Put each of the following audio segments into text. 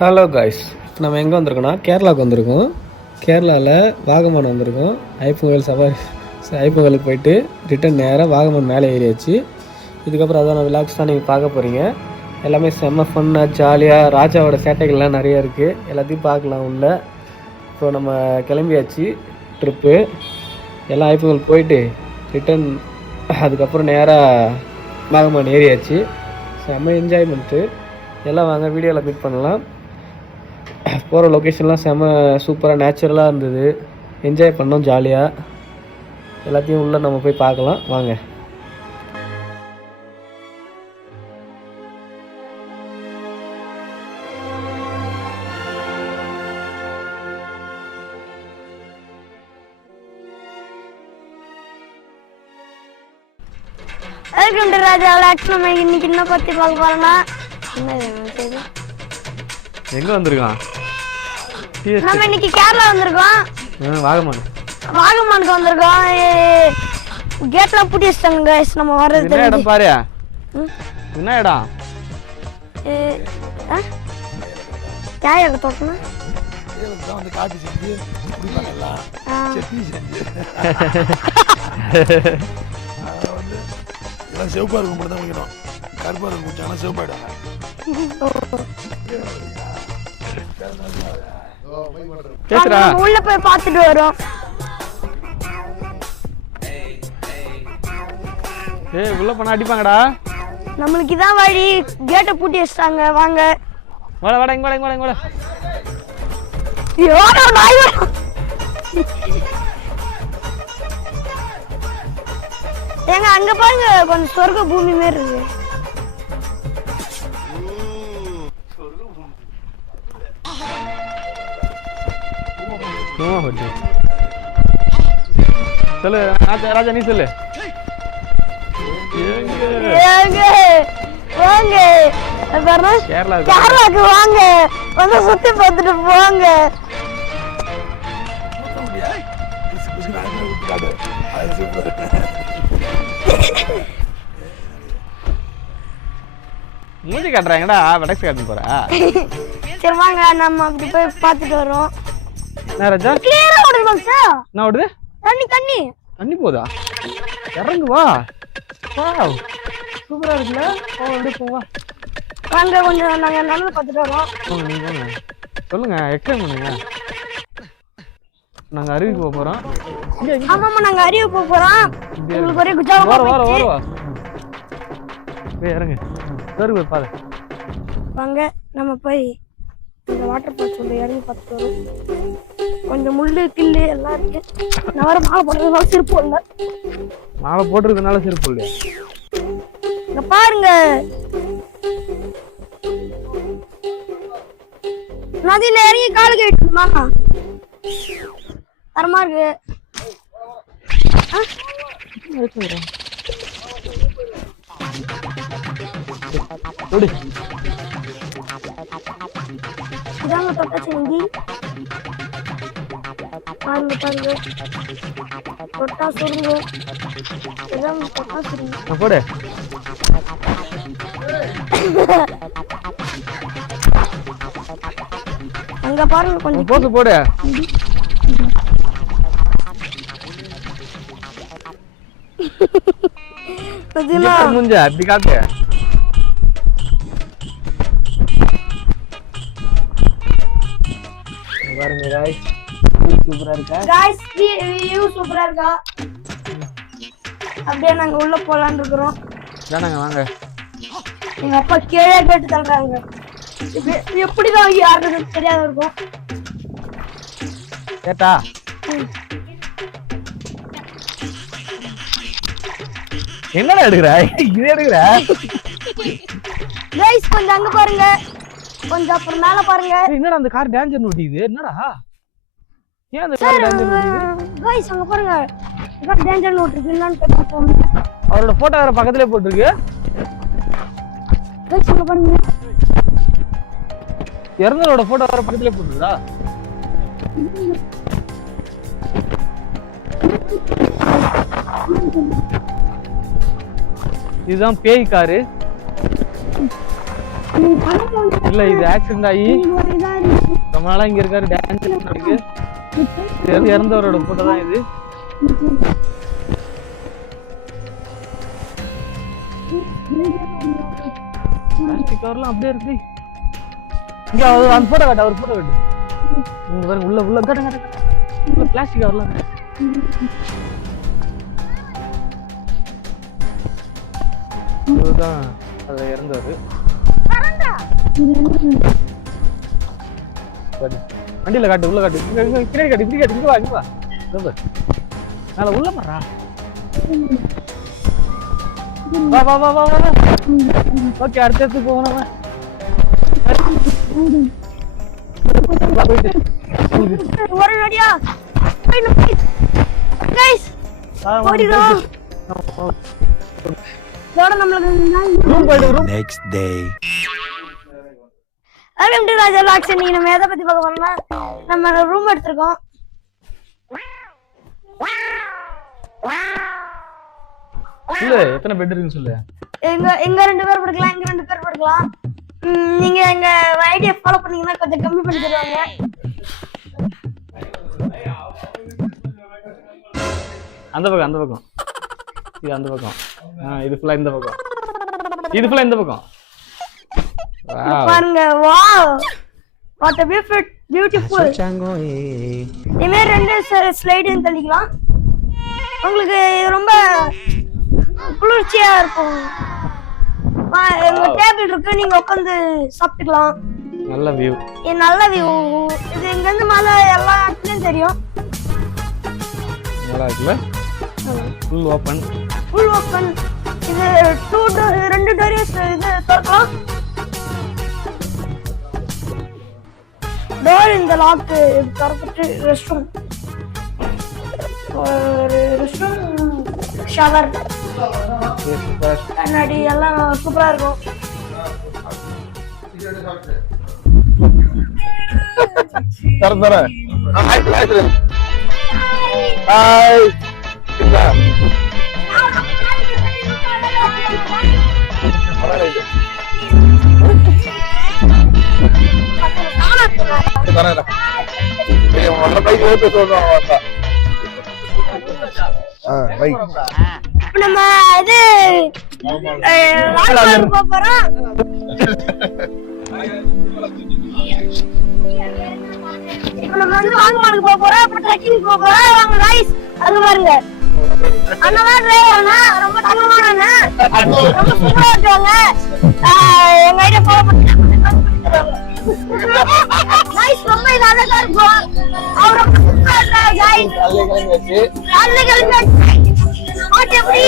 Hello guys, நம்ம எங்கே வந்திருக்கோன்னா கேரளாவுக்கு வந்திருக்கோம். கேரளாவில் வாகமான் வந்திருக்கோம். ஐப்பங்கல் சவாரி ஐப்பங்கலுக்கு போயிட்டு ரிட்டன் நேராக வாகமான் மேலே ஏறியாச்சு. இதுக்கப்புறம் அதான் விலாக்ஸ் தான் நீங்கள் பார்க்க போகிறீங்க. எல்லாமே செம்ம ஃபன்னாக ஜாலியாக ராஜாவோட சேட்டைகள்லாம் நிறையா இருக்குது. எல்லாத்தையும் பார்க்கலாம் உள்ள. இப்போ நம்ம கிளம்பியாச்சு ட்ரிப்பு. எல்லாம் ஐப்பங்கல் போயிட்டு ரிட்டன் அதுக்கப்புறம் நேராக வாகமான் ஏறியாச்சு. செம்ம என்ஜாய்மெண்ட்டு. எல்லாம் வாங்க வீடியோவில் மீட் பண்ணலாம். போகிற லொக்கேஷன்லாம் செம்ம சூப்பராக நேச்சுரலாக இருந்தது. என்ஜாய் பண்ணோம் ஜாலியாக. எல்லாத்தையும் உள்ளே நம்ம போய் பார்க்கலாம் வாங்க. Welcome to Raja vlogs. நம்ம இன்னைக்கு என்ன பற்றி பார்க்க போகிறோம்னா எங்கே வந்திருக்கான்? நம்ம இன்னைக்கு கேரளா வந்திருக்கோம். வாகமானுக்கு வந்திருக்கோம். கேட்லாம் பூட்டி வச்சிட்டாங்க கைஸ். நம்ம வர்றது என்ன இடம் பாரு. என்ன இடம்? யார் இடம் தோட்டணும்? செவப்பா இருக்கும் மட்டும் தான் குடிக்கணும். கருப்பா இருக்கும் குடிச்சாங்கன்னா செவப்பாயிடும். உள்ள போய் பார்த்துட்டு வரோம். உள்ள போனா அடிப்பாங்கடா. நம்மளுக்கு இதான் வழி. கேட்டை பூட்டி வச்சிட்டாங்க. வாங்க. வாடா வாடா இங்க வாடா இங்க வாடா இங்க வாடா. யோடா நாய் வா. ஏங்க அங்க பாருங்க, கொஞ்சம் சொர்க்க பூமி மாதிரி இருக்கு. சொல்லு ராஜா, நீ சொல்லு. வாங்க கேரளாக்கு வாங்க, வந்து சுத்தி பார்த்துட்டு போங்க. மூஞ்சி காட்டுறாங்கடா, வெடக்ஸ் காட்டு போற. சரி வாங்க நம்ம அப்படி போய் பார்த்துட்டு வரோம். ராஜா கிளியரா ஓடுறோம் சார். என்ன ஓடுது? தண்ணி தண்ணி தண்ணி போதா? இறங்கு வா. வாவ் சூப்பரா இருக்குல்ல. வா வாங்க கொஞ்சம் நாங்க நடந்து பார்த்துட்டு வரோம். நீங்க சொல்லுங்க, எக்ஸ்பிளைன் பண்ணுங்க. நாங்க அருவிக்கு போக போறோம். ஆமாமா நாங்க அருவி போக போறோம். உங்களுக்கு ஒரே குஜாவா வர போய் இறங்கு. சரி பாரு. வாங்க நம்ம போய் இந்த வாட்டர் ஃபால்ஸ் உள்ள இறங்கி பார்த்துட்டு வரோம். கொஞ்சம் முள்ளு கில்லு எல்லாம் இருக்கு. நான் வர மாலை போடுறதுனால செருப்பு இல்லை. மாலை போட்டுறதுனால செருப்பு இல்லையா? இங்க பாருங்க, நதியில இறங்கி காலு கேட்டுமா தரமா இருக்கு. இதாங்க தொட்டாச்சு நந்தி. பாருங்க பாருங்க, தொட்டா சுருங்க. இதாங்க தொட்டா சுருங்க. போடு. அங்க பாருங்க கொஞ்சம் போட்டு போடு. மூஞ்ச அப்படி காட்டு. பாருங்க गाइस, சூப்பரா இருக்கா? गाइस வியூ சூப்பரா இருக்கா? அப்படியே நாங்க உள்ள போலாம்னு இருக்கோம். வாங்க வாங்க. எங்க அப்பா கீழே கேட்டு தள்ளுறாங்க. எப்படிதான் யாருக்கு தெரியாத இருக்கும். கேட்டா என்னடா எடுக்குற? இது எடுக்குற? गाइस கொஞ்சம் அங்க பாருங்க, கொஞ்சம் அப்புறம் மேல பாருங்க. என்னடா அந்த கார் டேஞ்சர் நோட்டிக்குது? என்னடா ஏன் அந்த கார் டேஞ்சர் நோட்டிக்குது? गाइस அங்க பாருங்க, இந்த டேஞ்சர் நோட் இருக்கு. என்னன்னு கேட்போம். அவரோட போட்டோ வேற பக்கத்துலயே போட்டுருக்கு. गाइस அங்க பாருங்க, இறந்தவரோட போட்டோ வேற பக்கத்துலயே போட்டுருக்கா? இதுதான் பேய் காரு. இல்ல இது ஆக்சிடென்ட் ஆகி ரொம்ப நாளா இங்க இருக்காரு டான்ஸ் இறந்தவரோட போட்டோ தான் இது. பிளாஸ்டிக் கவர்லாம் அப்படியே இருக்கு. இங்க அந்த போட்டோ காட்டு, அவர் போட்டோ காட்டு. இங்க பாருங்க உள்ள உள்ள காட்டு காட்டு உள்ள பிளாஸ்டிக் கவர்லாம். இதுதான் அது இறந்தவர். வண்டியில காட்டு, உள்ள காட்டு, பின்னாடி காட்டு, இப்படி காட்டு, இங்க வா இங்க வா. மேல உள்ள போறா. வா வா வா வா வா. ஓகே அடுத்து போகணும். ஒரு நடியா गाइस ஓடிரோம். இதோட நம்மளுக்கு ரூம் போய்டு room. Next day. Welcome to Raja லாக்ஸ். நீங்க நம்ம எதை பத்தி பார்க்க போறோம்னா நம்ம ரூம் எடுத்துறோம். இல்ல எத்தனை பெட் இருக்குன்னு சொல்லு. எங்க ரெண்டு பேர் படுக்கலாம், இங்க ரெண்டு பேர் படுக்கலாம். நீங்க எங்க ஐடியா ஃபாலோ பண்ணீங்கன்னா கொஞ்சம் கம்மி பண்ணி தருவாங்க. அந்த பக்கம் அந்த பக்கம் இது அந்த பக்கம். இது ஃபுல்லா இந்த பக்கம், இது ஃபுல்லா இந்த பக்கம். பாருங்க வாவ் வாட் a beautiful. இனிமே ரெண்டு ஸ்லைடு தள்ளிக்கலாம். உங்களுக்கு ரொம்ப குளிர்ச்சியா இருக்கும். எங்க டேபிள் இருக்கு, நீங்க உட்காந்து சாப்பிட்டுக்கலாம். நல்ல வியூ, நல்ல வியூ. இது இங்க இருந்து மலை எல்லா இடத்துலயும் தெரியும். நல்லா இருக்குல்ல? Full open. இது ரெண்டு டோரிஸ் இது திறக்கலாம். டோர் இந்த லாக் திறந்துட்டு ரெஸ்ட் ரூம் ஷவர் கண்ணாடி எல்லாம் சூப்பரா இருக்கும். தர ஹாய் நம்ம இது போறோம். நம்ம வந்து வாங்கமானுக்கு போறோம், அப்புறம் ட்ரெக்கிங் போறோம். வாங்க गाइस, அங்க பாருங்க. அண்ணா டிரைவர்னா ரொம்ப தங்கமான ரொம்ப சூப்பரா இருக்காங்க. எங்க ஐடியா ஃபாலோ பண்ணுங்க. गाइस ரொம்ப நல்லா இருக்கும். அவர் ரொம்ப சூப்பரா இருக்காங்க गाइस. நல்ல கிளம்பி ஓகே ப்ரீ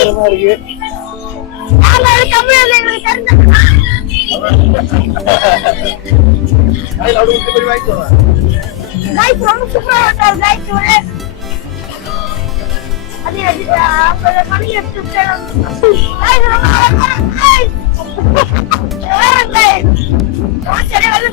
நாங்க கம்மியா எங்களுக்கு தெரிஞ்சா गाइस ரொம்ப சூப்பரா இருக்காங்க गाइस. அது அப்ப பண்ணி எடுத்துட்டேன் गाइस. ரொம்ப गाइस சரி வந்து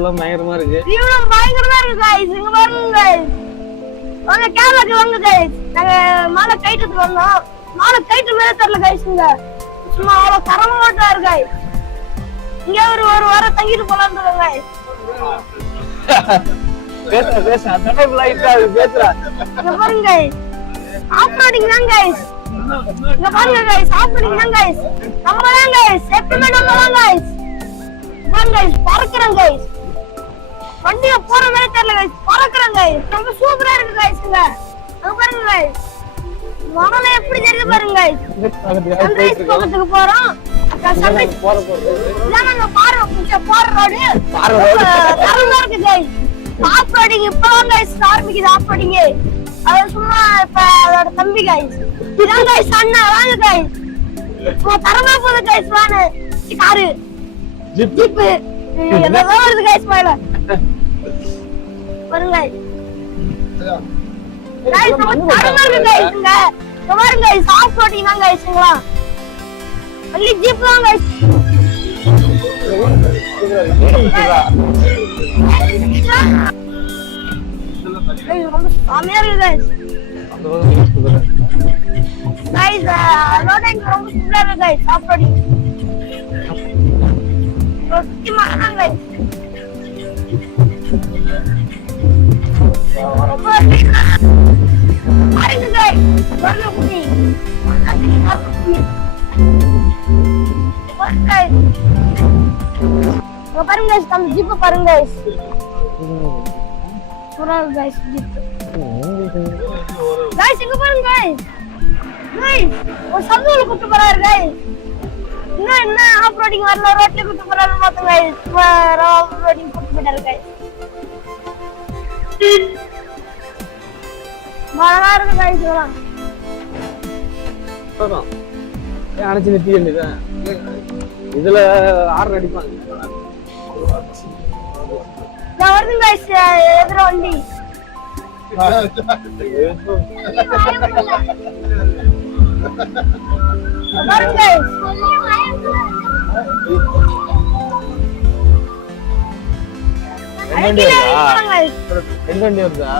எல்லாம் பயங்கரமா இருக்கு. தீவனம் பயங்கரமா இருக்கு guys. இங்க பாருங்க guys. வாங்க கேரளாக்கு வாங்க guys. நாங்க மாலை கைட்டுக்கு வந்தோம். மாலை கைட்டு மேல தெரியல guys இங்க. சும்மா அவ்வளவு தரமாட்டா இருக்கு guys. இங்க ஒரு வாரம் தங்கிட்டு போலாம்னு இருக்கோம் guys. பேச அத்தனை லைட்டா பேசுறா. இங்க பாருங்க guys. ஆப்ரோடிங் தான் guys. இங்க பாருங்க guys. ஆப்ரோடிங் தான் guys. நம்ம தான் guys. எப்பவுமே நம்ம தான் guys. பாருங்க guys. பறக்குறோம் guys. வண்டிய போற மாதிரி தெரியல guys. பறக்குறோம் guys. ரொம்ப சூப்பரா இருக்கு guys இங்க. அங்க பாருங்க guys. மணல எப்படி தெரியுது பாருங்க guys. சன்ரைஸ் பக்கத்துக்கு போறோம். சன்ரைஸ் இதான் நாங்க போற ரோடு. தரமா இருக்கு guys. ஆப்ரோடிங் இப்பதான் guys ஆரம்பிக்குது ஆப்ரோடிங். அது சும்மா இப்ப அதோட தம்பி guys. இதான் guys அண்ணா வாங்க guys. சும்மா தரமா போகுது guys வானு. காரு ஜிப் என்னதான் வருது guys மேல. பாருங்க guys. guys நம்ம தரமா இருக்கு guys இங்க. இங்க பாருங்க guys ஆப்ரோடிங் தான் guys இங்களா. அள்ளி ஜிப் தான் guys. ரொம்ப சாமியா இருக்கு guys. guys லோடிங் ரொம்ப சூப்பரா இருக்கு guys ஆப்ரோடிங். ரொட்டி மாறாங்க guys. ரொம்ப பாருங்க guys. பாருங்க குட்டி. பாருங்க guys நம்ம ஜீப் பாருங்க guys. சூப்பரா இருக்கு guys ஜீப். guys இங்க பாருங்க guys. guys ஒரு சந்துல குத்து போறாரு guys. என்ன ஆப்ரோடிங் வரல ரோட்ல குத்து போறாரு பாத்துங்க guys. ஆப்ரோடிங் குத்து போறாரு guys. மழை இருக்கு guys இதெல்லாம். போதும். அணைச்சு நிறுத்தி வேண்டியதான். இதுல ஆர்டர் அடிப்பாங்க. நான் வருது guys எதிர வண்டி. பாருங்க guys. ரெண்டு வண்டி வருதா?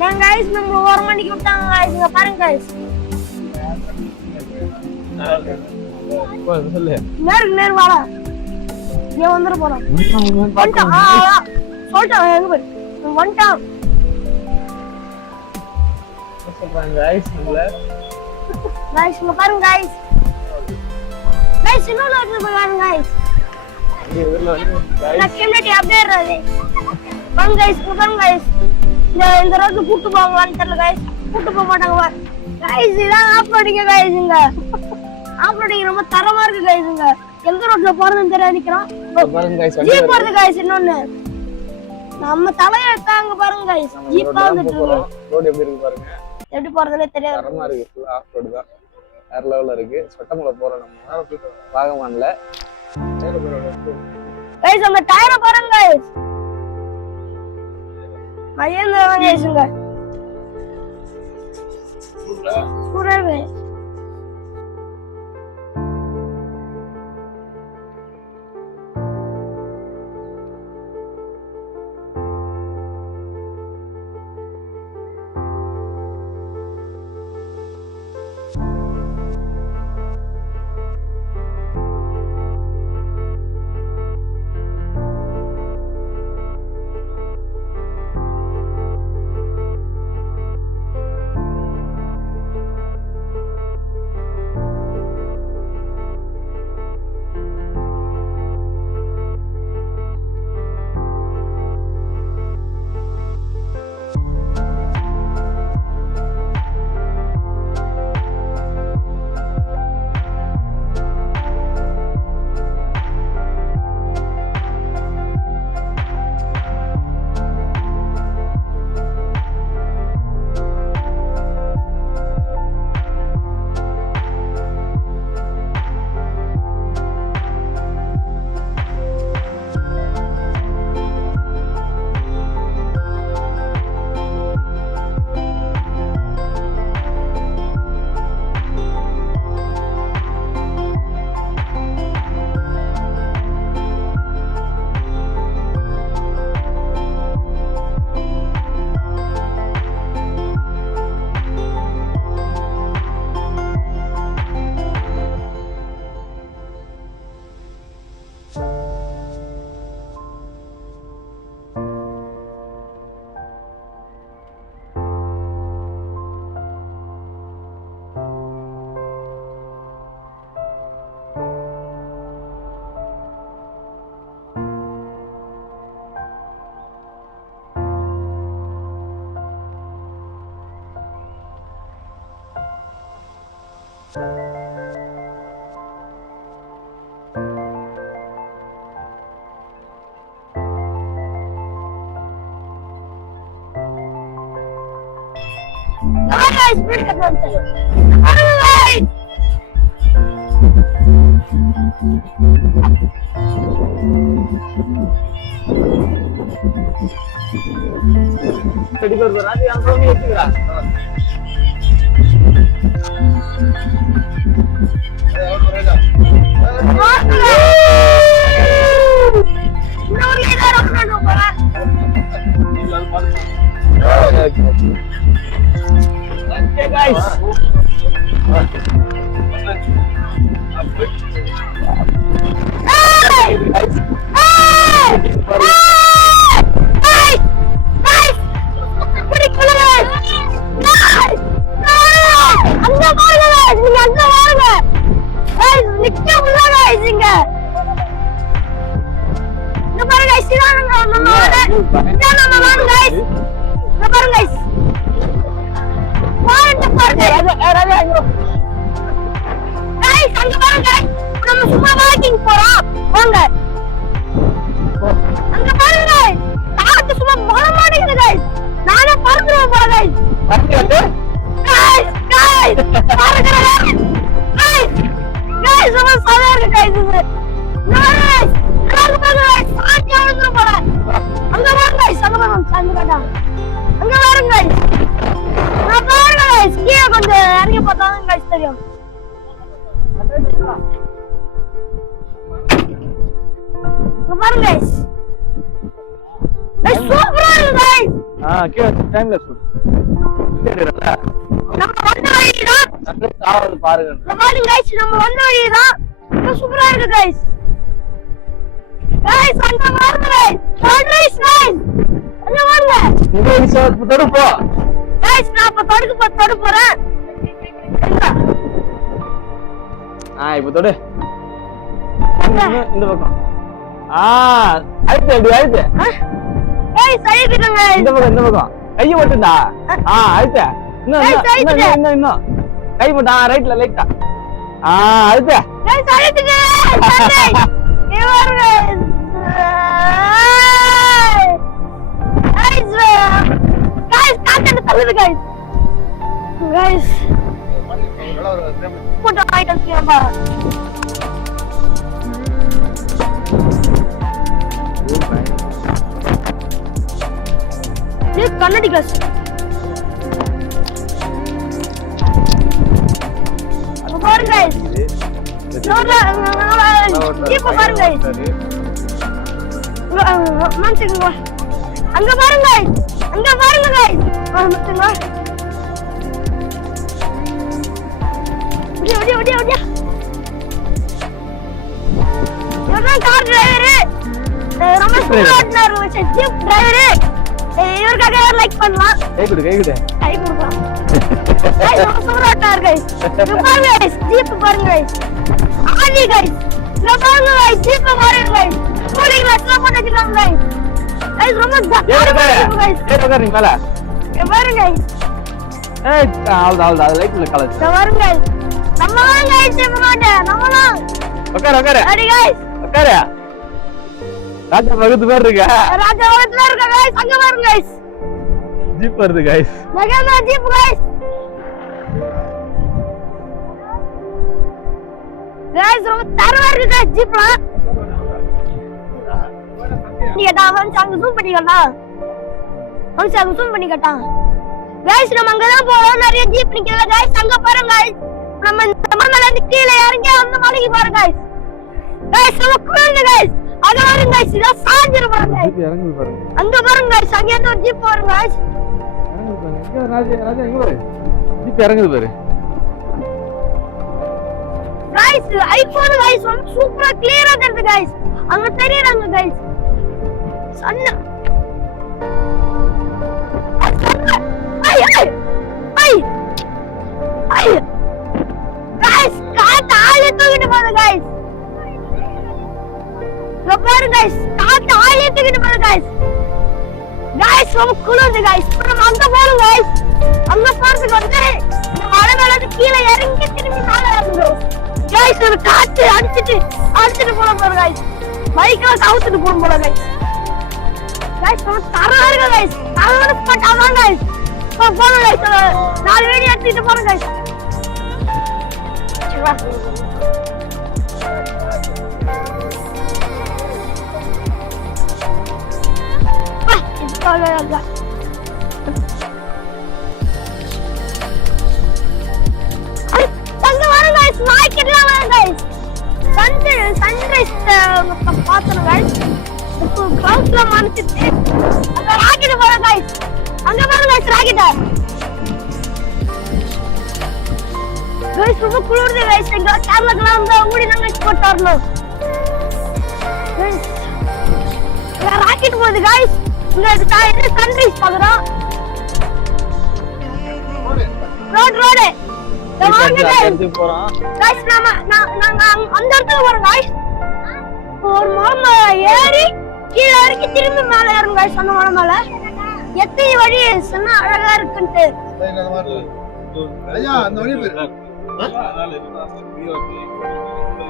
நான் guys நம்ம ஒரு மணிக்கு விட்டாங்க guys. இங்க பாருங்க guys. சொல்லு. நேர் வாடா. நீ வந்துற போறா. வந்துட்டான். சொல்லிட்டான் எங்க போய். வந்துட்டான். சொல்றாங்க guys நம்மள. guys இங்க பாருங்க guys. guys இன்னொரு ரோட்ல பாருங்க guys. இதுல வந்து நான் கம்யூனிட்டி அப்டேட் ஆகுது. பாருங்க guys இங்க பாருங்க guys. இந்த ரோட்ல கூட்டு போவாங்கன்னு தெரியல guys. கூட்டு போக மாட்டாங்க பாரு. guys இதான் ஆப்ரோடிங் guys இங்க. ஆப்ரோடிங் ரொம்ப தரமா இருக்கு guys இங்க. எங்க ரோட்ல போறதுன்னு தெரியல நிக்கிறோம். பாருங்க guys ஜீப் வருது guys இன்னொன்னு. நம்ம தலையெடுத்தாங்க பாருங்க guys. ஜீப்பா வந்துட்டு இருக்கு. ரோட் எப்படி இருக்கு பாருங்க. எப்படி போறதுனே தெரியாது. தரமா இருக்கு. ஃபுல் ஆஃப் ரோட் தான். வேற லெவல்ல இருக்கு. சொட்டமலை போறோம் நம்ம. வாகமான்ல. guys நம்ம டயரை பாருங்க guys. மயந்தா guys இங்க. சூப்பரா guys, speed cut பண்ணுங்க. பாருங்க guys. ரெடி कर राजी हम लोग नहीं उठेगा Okay guys. டைம்லெஸ் பாருங்க நம்ம வந்த வழிதான் சூப்பரா இருக்கு கைஸ் கைஸ் அங்க பாருங்க சன்ரைஸ் கைஸ் அங்க வாங்க இங்க இன்சர்ட் தொடு போ கைஸ் நான் இப்ப தொடு போறேன் இப்ப தொடு இந்த பக்கம் அழுத்து அழுத்து கைஸ் அழுத்துங்க இந்த பக்கம் கையை மட்டும்டா அழுத்த இன்னும் கை மட்டும் ரைட்ல லைட்டா அழுத்த அழுத்துங்க கண்ணாடி கிளாஸ் பாருங்க இப்ப பாருங்க அங்க பாருங்க கார் டிரைவர் ரொம்ப சூப்பரா ஜீப் டிரைவர் இவருக்காக லைக் பண்ணலாம் கை கொடு கை கொடுக்கலாம் சூப்பரா கைஸ் பாருங்க கைஸ் ஜீப் பாருங்க கைஸ் ஆதி கைஸ் பாருங்க கைஸ் ஜீப் பாருங்க கைஸ் கூலிங் கிளாஸ்ல போட்டுட்டாங்க கைஸ் கைஸ் ரொம்ப நீ மேல பாருங்க கைஸ் ஆல் லைட்ல கலர் பாருங்க கைஸ் நம்ம கைஸ் ஜீப் மாட்டே நம்மலாம் உட்காரு அடி கைஸ் உட்காரு ராஜா பகத்து பேர் இருக்கா ராஜா பகத்துல இருக்க கைஸ் அங்க பாருங்க கைஸ் ஜீப் வருது கைஸ் நகமா ஜீப் கைஸ் கைஸ் ரொம்ப தரமா இருக்கு கைஸ் ஜீப்ல நீடா அங்க ஜூம் பண்ணி கட்டா கைஸ் நம்ம அங்க தான் போறோம் நிறைய ஜீப் நிக்கல கைஸ் அங்க பாருங்க கைஸ் நம்ம இந்த மலையில இருந்து கீழ இறங்கி அந்த மலைக்கு பாருங்க கைஸ் கைஸ் நம்ம குளிருங்க கைஸ் அங்க பாருங்க கைஸ் இத சாஞ்சிர பாருங்க இறங்கி பாருங்க அங்க பாருங்க கைஸ் அங்க ஏதோ ஜீப் பாருங்க கைஸ் ராஜா இங்க பாரு ஜீப் இறங்குது பாரு கைஸ் ஐபோன் கைஸ் சூப்பரா கிளியரா தெரியுது கைஸ் அங்க தெரியுறாங்க கைஸ் சன்ன கைஸ் காத்து ஆளே தூக்கிட்டு போகுது கைஸ் பாருங்க கைஸ் காத்து ஆளே தூக்கிட்டு போகுது கைஸ் गाइस ரொம்ப குளிருது गाइस நம்ம அங்க போறோம் गाइस அங்க போறதுக்கு வந்து மலை மேல இருந்து கீழே இறங்கி திரும்பி மேல ஏறணும் गाइस ஒரு காத்து அடிச்சிட்டு போற போற गाइस பைக்ல கவுத்துட்டு போற போற गाइस நம்ம தரமா இருக்கு गाइस தரமா பட்டாதான் गाइस போறோம் गाइस நாலு வீடியோ எடுத்துட்டு போறோம் गाइस வா அங்க வர गाइस மார்க்கெட்ல வர गाइस சன்ரைஸ் பாத்தோம் गाइस இப்போ கிளவுட்ல மானிச்சிட்டு அங்க ராக்கெட் வர गाइस அங்க வர गाइस ராக்கெட் गाइस ரொம்ப குளிருது गाइस எங்க கேரளால வந்து ஊடி நாங்க ஸ்பாட் வரணும் गाइस ராக்கெட் போகுது गाइस இங்க இது சன்ரைஸ் பாக்குறோம் ரோட் போறோம் गाइस நாங்க அந்த இடத்துக்கு போறோம் गाइस ஒரு மலை ஏறி கீழ இறங்கி திரும்பி மேல ஏறணும் गाइस அந்த மலை மேல எத்தனை வழி சொன்னா அழகா இருக்குன்னு ஐயா அந்த வழி பேரு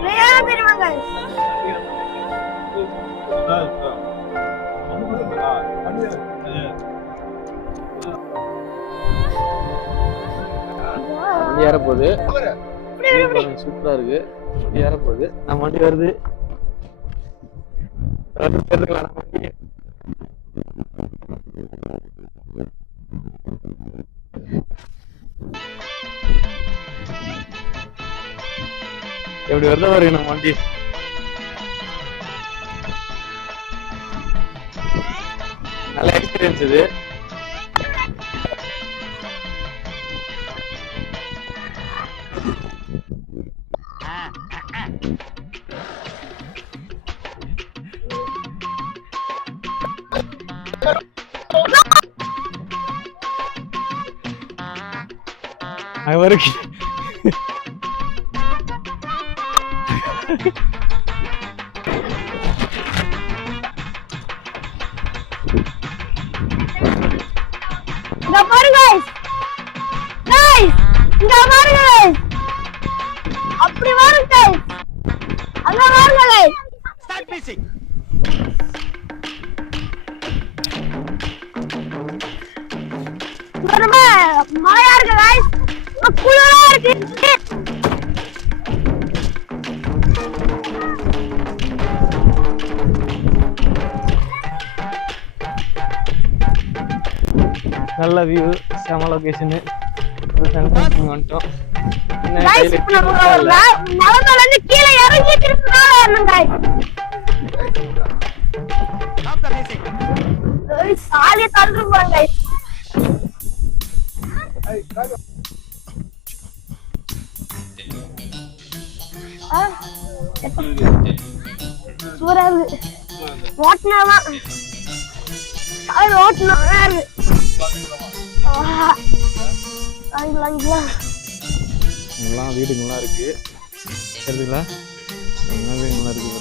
வேற தெரியுமா गाइस வண்டி ஏற போகுது சூப்பரா இருக்கு வண்டி ஏற போகுது நம்ம வண்டி வருது எப்படி வருதா பாருங்க நம்ம வண்டி நல்ல எக்ஸ்பீரியன்ஸ் இது அவருக்கு இங்க பாருங்க गाइस இங்க பாருங்க गाइस அப்படி பாருங்க गाइस அங்க பாருங்க गाइस ஸ்டார்ட் மியூசிக் மழையா இருக்கு गाइस குளிரா இருக்கு நல்ல வியூ செம லொகேஷன் வந்துட்டோம் गाइस இப்போ நம்ம மலையில இருந்து கீழ இறங்கி திருப்பி மேல ஏறணும் guys stop the music guys சாலிய தள்ளுற போறோம் गाइस சூப்பரா இருக்கு ஓட்டுனாவா அது ஓட்டுனாவா இருக்கு எல்லாம் வீடுங்கெல்லாம் இருக்கு தெரியுதுங்களா எல்லாம் வீடுங்கெல்லாம் இருக்கு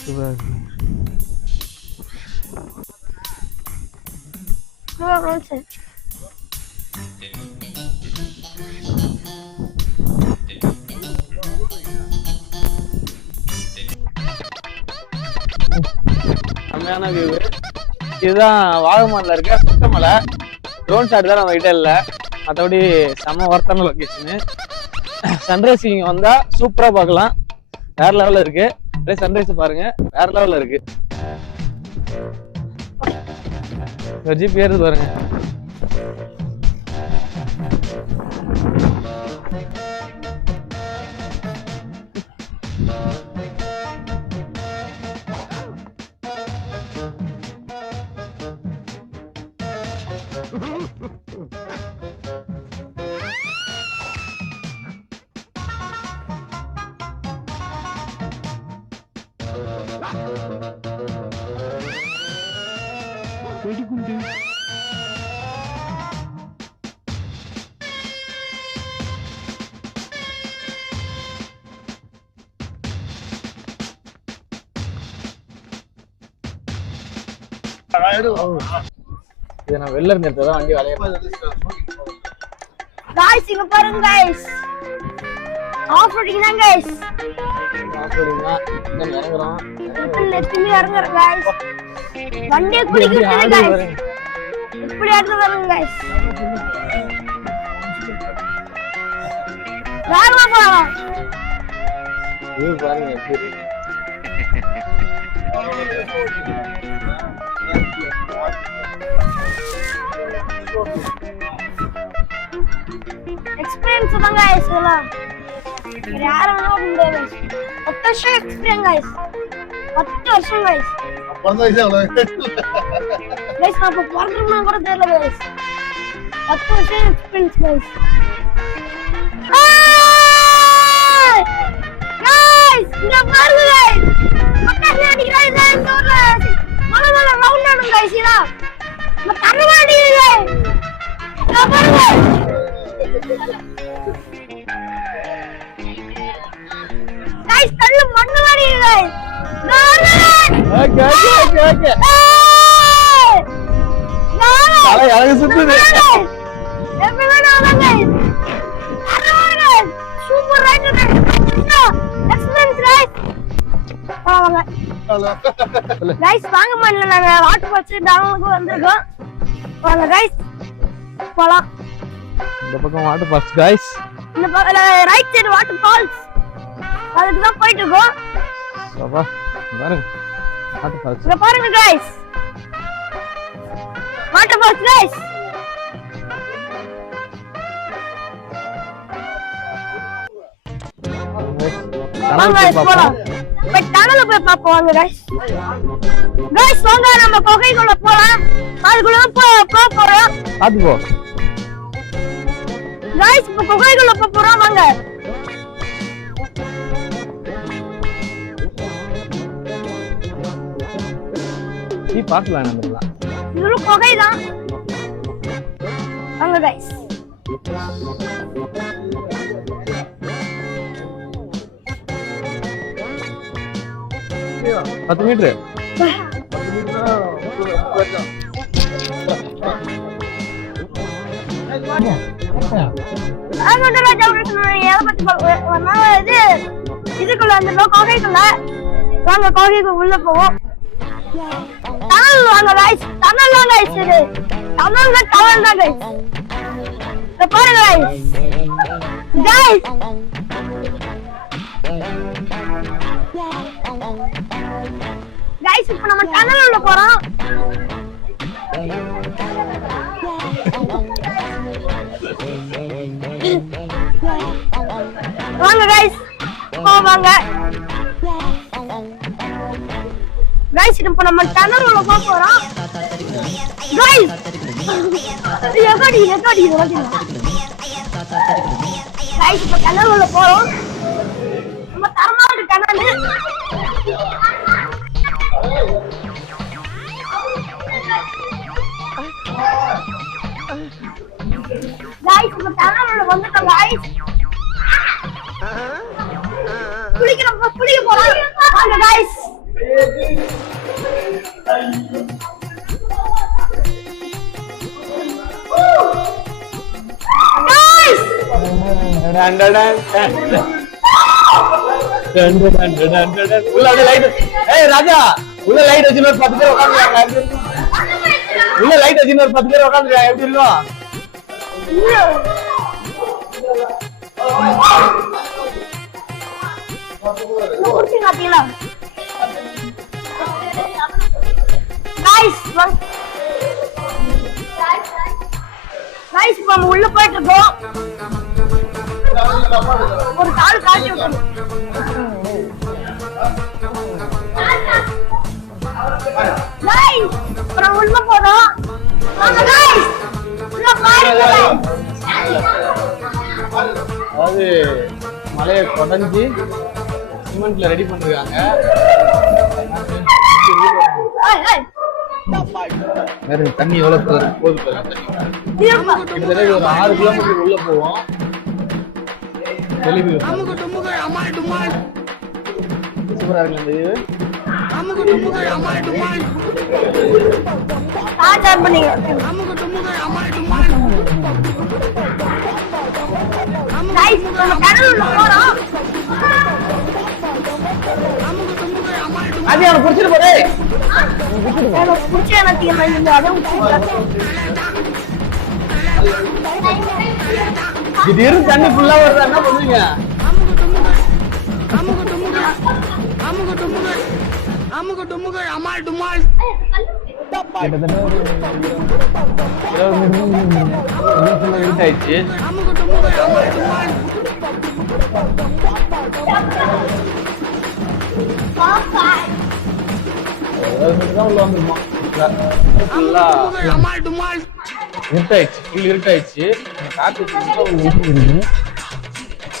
சூப்பரா இருக்கு செம்மையான வியூ இதுதான் வாகமான்ல இருக்க சுத்தமலை ட்ரோன் ஷாட் தான் நம்ம கிட்ட இல்லை மற்றபடி செம்ம ஒர்த்தான லொக்கேஷனு சன்ரைஸ் இங்கே வந்தால் சூப்பராக பார்க்கலாம் வேற லெவலில் இருக்கு அப்படியே சன்ரைஸ் பாருங்க வேற லெவலில் இருக்கு ஒரு ஜிப் ஏறுது பாருங்க இதை நான் வெளில இருந்து எடுத்ததான் வண்டி விளையாடுறேன். गाइस இங்க பாருங்க गाइस ஆஃப் ரோடிங் தான் गाइस அப்படின்னா நம்ம இறங்குறோம். நெத்திமி இறங்குற गाइस வண்டியை குடிக்குது गाइस இப்படி அடுத்து வருங்க गाइस வேகமா போலாம் இது பாருங்க எப்படி இருக்கு. எக்ஸ்பீரியன்ஸ் தான் गाइस இதெல்லாம் யாரும் ஓட முடியாது 10 வருஷம் எக்ஸ்பீரியன்ஸ் गाइस 10 வருஷம் गाइस गाइस நான் இப்ப பிறந்திருக்கேனா கூட தெரியல गाइस 10 வருஷம் எக்ஸ்பீரியன்ஸ் गाइस गाइस இங்க பாருங்க गाइस பக்கத்துல அடிக்குறாங்க இந்த ஊர்ல மலை ரவுண்ட் ஆடும் गाइस இதா நம்ம தரவாடி गाइस இங்க பாருங்க गाइस கல்லு மண்ணு மாதிரி गाइस ஓகே ஓகே ஓகே தலை அழகு சுத்துது. எப்படி வேணாலும் guys super right experience guys வாங்க மாட்டல நாங்க வாட்டர் ஃபால்ஸ் டவுனுக்கு வந்திருக்கோம் வாங்க गाइस போலாம் இந்த பக்கம் வாட்டர் ஃபால்ஸ் गाइस. இந்த பக்கத்துல ரைட் சைடு வாட்டர் ஃபால்ஸ் அதுக்கு தான் போயிட்டு இருக்கோம். பாப்பா பாருங்க வாட்டர் ஃபால்ஸ். இங்க பாருங்க गाइस வாட்டர் ஃபால்ஸ் गाइस வாங்க गाइस போலாம் போய் டனல்ல போய் பாப்போம் வாங்க गाइस வாங்க நம்ம குகைக்குள்ள போலாம் அதுக்குள்ள போறோம் பாத்து போ गाइस இப்ப குகைக்குள்ள போறோம் வாங்க நீ பாக்கலாம் நம்பலாம். இது குகை தான் வாங்க गाइस 10 மீட்டர் இதுக்குள்ள அந்த குகைக்குள்ள வாங்க குகைக்கு உள்ள போவோம். டனல் வாங்க गाइस டனல் வாங்க गाइस இது டனல் தான் गाइस இத பாருங்க गाइस गाइस இப்போ நம்ம டனல் உள்ள போறோம். வாங்க गाइस போவாங்க गाइस இப்போ நம்ம டனல் உள்ள போறோம். गाइस எகடி गाइस இப்போ டனல் உள்ள போறோம். நம்ம தரமான டனல் गाइस நம்ம டனல் உள்ள வந்துட்டோம் गाइस குளிக்க போறோம் வாங்க गाइस ராஜா உள்ள லைட் வச்சு 10 பேர் உட்காந்துருக்காங்க. உள்ள லைட் வச்சு 10 பேர் உட்காந்துருக்காங்க. எப்படி இருக்கும்? நம்ம உள்ள போயிட்டு இருக்கோம். ஒரு கால் காட்டி விட்டுருங்க. அப்புறம் உள்ள போறோம். அதாவது மலையை கொடைஞ்சி சிமெண்ட்ல ரெடி பண்ணிருக்காங்க. தண்ணி எவ்வளவு போகுது கிட்டத்தட்ட ஒரு 6 கிலோமீட்டர் உள்ள போவோம். சூப்பரா இருக்கு இந்த இது. ஸ்டார்ட் பண்ணீங்க கைஸ் நம்ம கடலுள்ள போறோம் அது அவனை புடிச்சிட்டு போறே எனக்கு பிடிச்ச எனக்கு அதை திடீர்னு தண்ணி ஃபுல்லா வருதா என்ன பண்ணுவீங்க கிட்டத்தட்ட ஒரு 20 நிமிஷம் இருட் ஆயிடுச்சு இருட்டாயிடுச்சு ஃபுல் இருட்டாயிடுச்சு காத்து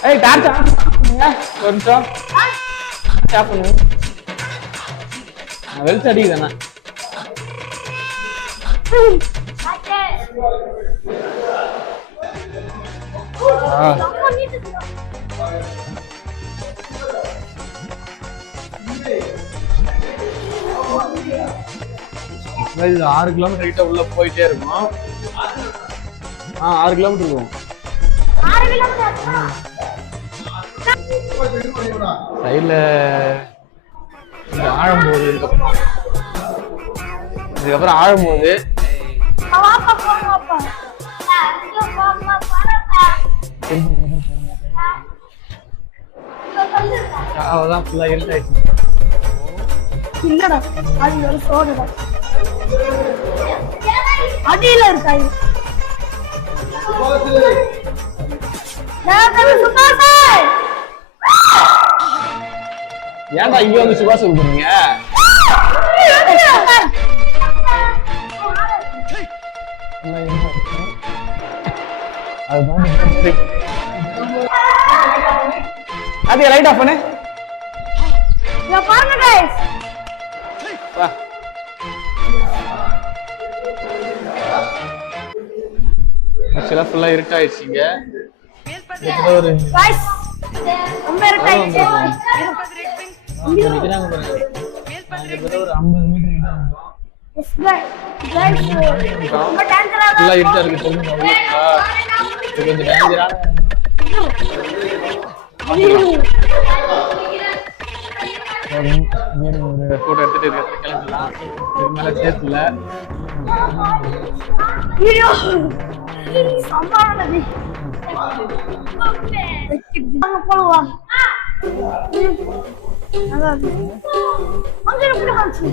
ஏய் டார்ச் ஆஃப் பண்ணுங்க ஒரு நிமிஷம் ஆஃப் பண்ணுங்க வெளிச்சம் அடிக்குதாண்ணா இது 6 கிலோமீட்டர் கிட்ட உள்ள போயிட்டே இருக்கும் 6 கிலோமீட்டர் இருக்கும் சைட்ல ஆழம் போகுது இதுக்கப்புறம் ஆழம் போகுது அவ்வளவுதான் ஃபுல்லா இருட்டாயிடுச்சு இல்லடா அது ஒரு சோடா அடியில இருக்காது ஏன்டா இங்க வந்து சுபாஷ் சொல்றீங்க அது லைட் ஆஃப் பண்ணு பாருங்க கைஸ் வா ஆக்சுவலா ஃபுல்லா இருட்டாயிடுச்சுங்க ஒரு கைஸ் ரொம்ப இருட்டாயிடுச்சு நிக்கிறாங்க பாருங்க ஒரு 50 மீட்டர் கிட்ட ரொம்ப டேஞ்சரா ஃபுல்லா இருட்டா இருக்கு சொல்லுங்க இது கொஞ்சம் டேஞ்சரான ஒரு போட்டோ எடுத்துட்டு கிளம்பலாம் இது மேல சேத்துல வீடியோ சம்பானது அங்க போவா அங்க எப்படி காமிச்சு